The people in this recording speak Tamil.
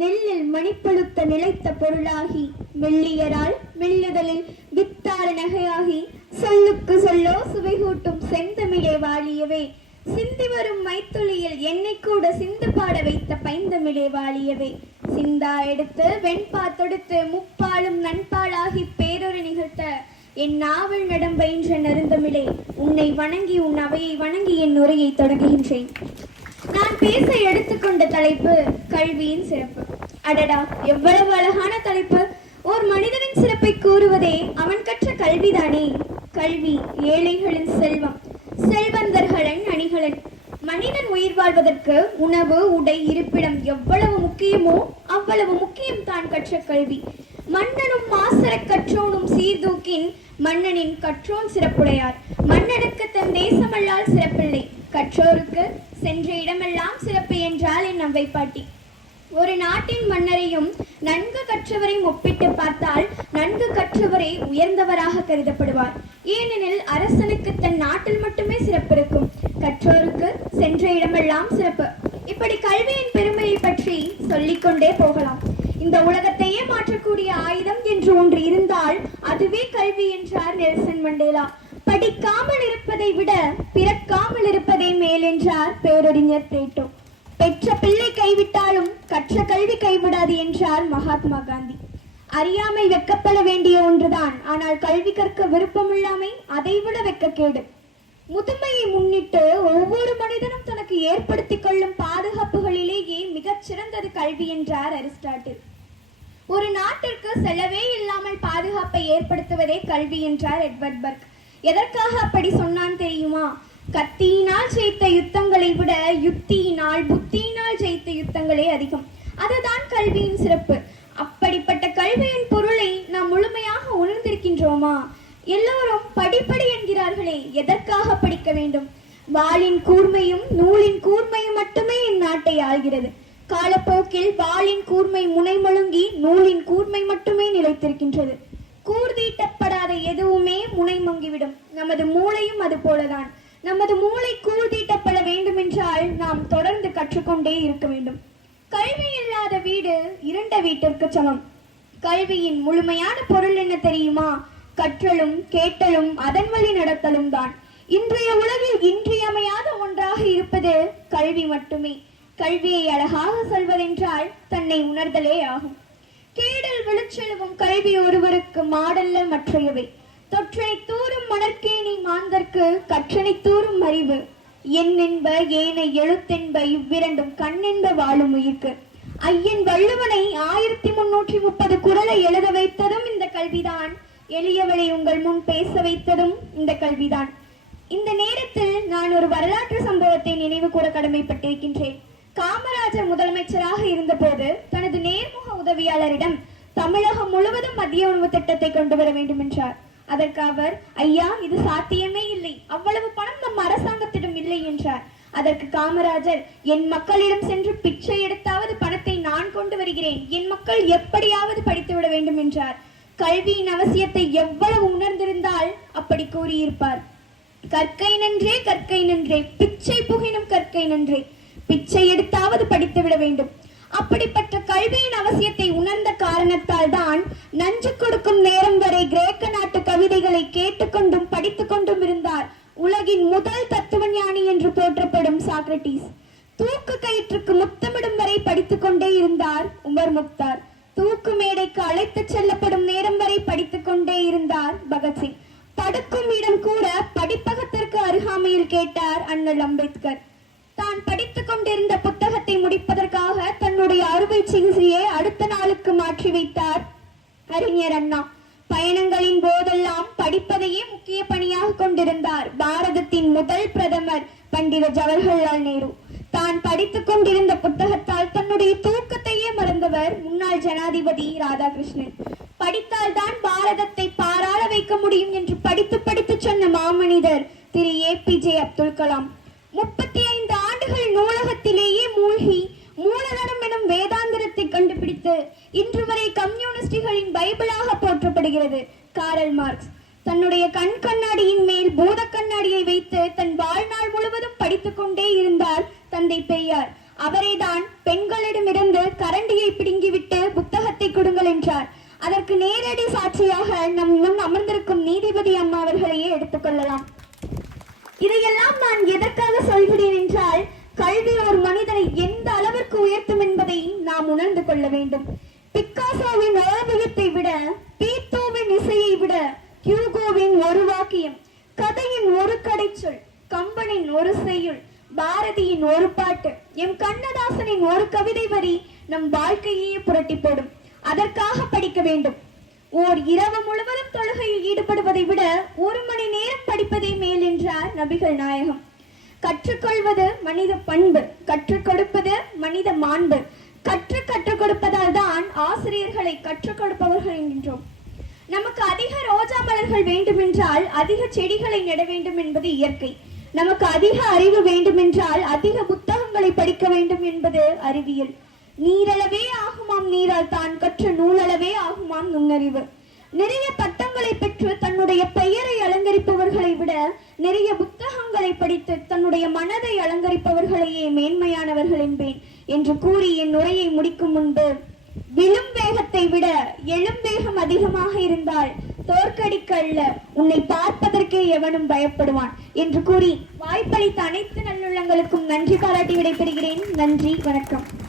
நெல்லில் மணிப்பழுத்த நிலைத்த பொருளாகி மெல்லியரால் மெல்லுதலில் வித்தார நகையாகி சொல்லுக்கு சொல்லோ சுவை கூட்டும் செந்தமிழே வாழியவே. சிந்தி வரும் மைத்துளியில் என்னை கூட சிந்து பாட வைத்த பைந்தமிழே வாழியவே. சிந்தா எடுத்து வெண்பா தொடுத்து முப்பாலும் நண்பாளாகி பேரொரு நிகழ்த்த என் நாவல் நடம் பயின்ற நருந்தமிழே உன்னை வணங்கி உன் அவையை வணங்கி என் உரையை தொடங்குகின்றேன். நான் பேச எடுத்துக்கொண்ட தலைப்பு கல்வியின் சிறப்பு. அடடா எவ்வளவு அழகான தலைப்பு. ஓர் மனிதனின் சிறப்பை கூறுவதே அவன் கற்ற கல்விதானே. கல்வி ஏழைகளின் செல்வம் செல்வந்தர்களின் அணிகளன் மனிதன் உயிர் வாழ்வதற்கு உணவு உடை இருப்பிடம் எவ்வளவு முக்கியமோ அவ்வளவு முக்கியம் தான் கற்ற கல்வி. மன்னனும் மாசர கற்றோனும் சீர்தூக்கின் மன்னனின் கற்றோன் சிறப்புடையார். மன்னனுக்கு தன் தேசமல்லால் சிறப்பில்லை. கற்றோருக்கு சென்ற இடமெல்லாம் சிறப்பு என்றால் என் அவை பாட்டி ஒரு நாட்டின் மன்னரையும் நன்கு கற்றவரையும் ஒப்பிட்டு பார்த்தால் நன்கு கற்றவரே உயர்ந்தவராக கருதப்படுவார். ஏனெனில் அரசனுக்கு தன் நாட்டில் மட்டுமே சிறப்பு இருக்கும். கற்றோருக்கு சென்ற இடமெல்லாம் சிறப்பு. இப்படி கல்வியின் பெருமையை பற்றி சொல்லிக்கொண்டே போகலாம். இந்த உலகத்தையே மாற்றக்கூடிய ஆயுதம் என்று ஒன்று இருந்தால் அதுவே கல்வி என்றார் நெல்சன் மண்டேலா. படிக்காமல் இருப்பதை விட பிறக்காமல் இருப்பதே மேல் என்றார் பேரறிஞர் பிரேட்டோ. பெற்ற பிள்ளை கைவிட்டாலும் கற்ற கல்வி கைவிடாது என்றார் மகாத்மா காந்தி. அறியாமை வெக்கப்பட வேண்டிய ஒன்றுதான் ஆனால் கல்வி கற்க விருப்பமில்லாமை அதைவிட வெக்கக்கேடு. முதுமையை முன்னிட்டு ஒவ்வொரு மனிதனும் தனக்கு ஏற்படுத்திக் கொள்ளும் பாதுகாப்புகளிலேயே மிகச் சிறந்தது கல்வி என்றார் அரிஸ்டாட்டில். ஒரு நாட்டிற்கு செலவே இல்லாமல் பாதுகாப்பை ஏற்படுத்துவதே கல்வி என்றார் எட்வர்ட் பர்க். எதற்காக அப்படி சொன்னான் தெரியுமா? கத்தியினால் ஜெயித்த யுத்தங்களை விட யுக்தியினால் புத்தியினால் ஜெயித்த யுத்தங்களே அதிகம். அதுதான் கல்வியின் சிறப்பு. அப்படிப்பட்ட கல்வியின் பொருளை நாம் முழுமையாக உணர்ந்திருக்கின்றோமா? எல்லோரும் படிப்படி என்கிறார்களே எதற்காக படிக்க வேண்டும்? வாளின் கூர்மையும் நூலின் கூர்மையும் மட்டுமே இந்நாட்டை ஆள்கிறது. காலப்போக்கில் வாளின் கூர்மை முனைமழுங்கி நூலின் கூர்மை மட்டுமே நிலைத்திருக்கின்றது. கூர்தீட்டப்படாத எதுவுமே முனை மங்கிவிடும் நமது மூளையும் அது போலதான். நமது மூளை கூர்தீட்டப்பட வேண்டுமென்றால் நாம் தொடர்ந்து கற்றுக்கொண்டே இருக்க வேண்டும். கல்வி இல்லாத வீடு இருண்ட வீட்டிற்கு சமம். கல்வியின் முழுமையான பொருள் என்ன தெரியுமா? கற்றலும் கேட்டலும் அதன் வழி நடத்தலும் தான். இன்றைய உலகில் இன்றியமையாத ஒன்றாக இருப்பது கல்வி மட்டுமே. கல்வியை அழகாக சொல்வதென்றால் தன்னை உணர்தலே ஆகும். கேடல் விழுச்செழுவும் கல்வி ஒருவருக்கு மாடல்ல மற்றையவை. தொற்றனை தூரும் மணற்கேணி மாந்தற்கு கற்றனை தூரும் அறிவு. எண்ணென்ப ஏனை எழுத்தென்ப இவ்விரண்டும் கண்ணென்ப வாழும் உயிர்க்கு. ஐயன் வள்ளுவனை ஆயிரத்தி முன்னூற்றி முப்பது குரலை எழுத வைத்ததும் இந்த கல்விதான். எளியவளை உங்கள் முன் பேச வைத்ததும் இந்த கல்விதான். இந்த நேரத்தில் நான் ஒரு வரலாற்று சம்பவத்தை நினைவு கூற கடமைப்பட்டிருக்கின்றேன். காமராஜர் முதலமைச்சராக இருந்தபோது தனது நேர்முக உதவியாளரிடம் தமிழகம் முழுவதும் மதிய உணவு திட்டத்தை கொண்டு வர வேண்டும் என்றார் அதற்கு அவர் ஐயா இது சாத்தியமே இல்லை. அவ்வளவு பணம் நம் அரசாங்கத்திடம் இல்லை என்றார். அதற்கு காமராஜர் என் மக்களிடம் சென்று பிச்சை எடுத்தாவது பணத்தை நான் கொண்டு வருகிறேன். என் மக்கள் எப்படியாவது படித்து விட வேண்டும் என்றார். கல்வியின் அவசியத்தை எவ்வளவு உணர்ந்திருந்தால் அப்படி கூறியிருப்பார். கற்கை நன்றே கற்கை நன்றே. பிச்சை புகினும் கற்கை நன்றே. பிச்சை எடுத்தாவது படித்து விட வேண்டும். அப்படிப்பட்ட கல்வியின் அவசியத்தை உணர்ந்த காரணத்தால் தான் நஞ்சு கொடுக்கும் நேரம் வரை கிரேக்க நாட்டு கவிதைகளை கேட்டுக்கொண்டும் படித்துக் கொண்டும் இருந்தார் உலகின் முதல் தத்துவ ஞானி என்று போற்றப்படும் சாக்ரட்டிஸ் தூக்கு கயிற்றுக்கு முத்தமிடும் வரை படித்துக் கொண்டே இருந்தார் உமர் முக்தார். தூக்கு மேடைக்கு அழைத்துச் செல்லப்படும் நேரம் வரை படித்துக் கொண்டே இருந்தார் பகத்சிங் படுக்கும் இடம் கூட படிப்பகத்திற்கு அருகாமையில் கேட்டார் அண்ணல் அம்பேத்கர். தான் படித்துக் கொண்டிருந்த புத்தகத்தை முடிப்பதற்காக தன்னுடைய அறுவை சிகிச்சையை அடுத்த நாளுக்கு மாற்றி வைத்தார். அறிஞர் அண்ணா பயணங்களின் போதெல்லாம் படிப்பதையே முக்கிய பணியாக கொண்டிருந்தார். பாரதத்தின் முதல் பிரதமர் பண்டித ஜவஹர்லால் நேரு. தான் படித்துக் கொண்டிருந்த புத்தகத்தால் தன்னுடைய தூக்கத்தையே மறந்தவர் முன்னாள் ஜனாதிபதி ராதாகிருஷ்ணன். படித்தால் தான் பாரதத்தை பாராள வைக்க முடியும் என்று படித்து படித்து சொன்ன மாமனிதர் திரு A P J Abdul Kalam. முப்பத்தி ஐந்து ஆண்டுகள் நூலகத்திலேயே மூழ்கி மூலதனம் எனும் வேதாந்திரத்தை கண்டுபிடித்து இன்று வரை கம்யூனிஸ்டுகளின் பைபிளாக போற்றப்படுகிறது. காரல் மார்க்ஸ் தன்னுடைய கண் கண்ணாடியின் மேல் பூத கண்ணாடியை வைத்து தன் வாழ்நாள் முழுவதும் படித்துக் கொண்டே இருந்தார் தந்தை பெரியார். அவரேதான் பெண்களிடமிருந்து கரண்டியை பிடுங்கிவிட்டு புத்தகத்தை கொடுங்கள் என்றார். அதற்கு நேரடி சாட்சியாக நம் முன் அமர்ந்திருக்கும் நீதிபதி அம்மா அவர்களையே எடுத்துக்கொள்ளலாம் இதையெல்லாம் நான் எதற்காக சொல்கிறேன் என்றால் கல்வி ஒரு மனிதனை எந்த அளவிற்கு உயர்த்தும் என்பதை நாம் உணர்ந்து கொள்ள வேண்டும். பிக்காசோவின் ஓவியத்தை விட பீத்தோவின் இசையை விட கியூகோவின் ஒரு வாக்கியம் கதையின் ஒரு கடைச்சொல் கம்பனின் ஒரு செய்யுள் பாரதியின் ஒரு பாட்டு எம் கண்ணதாசனின் ஒரு கவிதை வரி நம் வாழ்க்கையே புரட்டி போடும் அதற்காக படிக்க வேண்டும். ஓர் இரவு முழுவதும் தொழுகையில் ஈடுபடுவதை விட ஒரு மணி நேரம் நபிகள் நாயகம். கற்றுக்கொள்வது மனித பண்பு கற்றுக் கொடுப்பது மனித மாண்பு. கற்று கற்றுக் கொடுப்பதால் தான் ஆசிரியர்களை கற்றுக் கொடுப்பவர்கள் என்கின்றோம். நமக்கு அதிக ரோஜா மலர்கள் வேண்டுமென்றால் அதிக செடிகளை நட வேண்டும் என்பது இயற்கை. நமக்கு அதிக அறிவு வேண்டுமென்றால் அதிக புத்தகங்களை படிக்க வேண்டும் என்பது அறிவியல். நீரளவே ஆகுமாம் நீரால் தான் கற்ற நூலளவே ஆகுமாம் நுண்ணறிவு. நிறைய பட்டங்களை பெற்று தன்னுடைய பெயரை அலங்கரிப்பவர்களை விட நிறைய புத்தகங்களை படித்து தன்னுடைய மனதை அலங்கரிப்பவர்களையே மேன்மையானவர்கள் என்பேன் என்று கூறி என் உரையை முடிக்கும் முன்பு விழும் வேகத்தை விட எழும் வேகம் அதிகமாக இருந்தால் தோற்கடிக்க அல்ல உன்னை பார்ப்பதற்கே எவனும் பயப்படுவான் என்று கூறி வாய்ப்பளித்த அனைத்து நல்லுள்ளங்களுக்கும் நன்றி பாராட்டி விடைபெறுகிறேன். நன்றி வணக்கம்.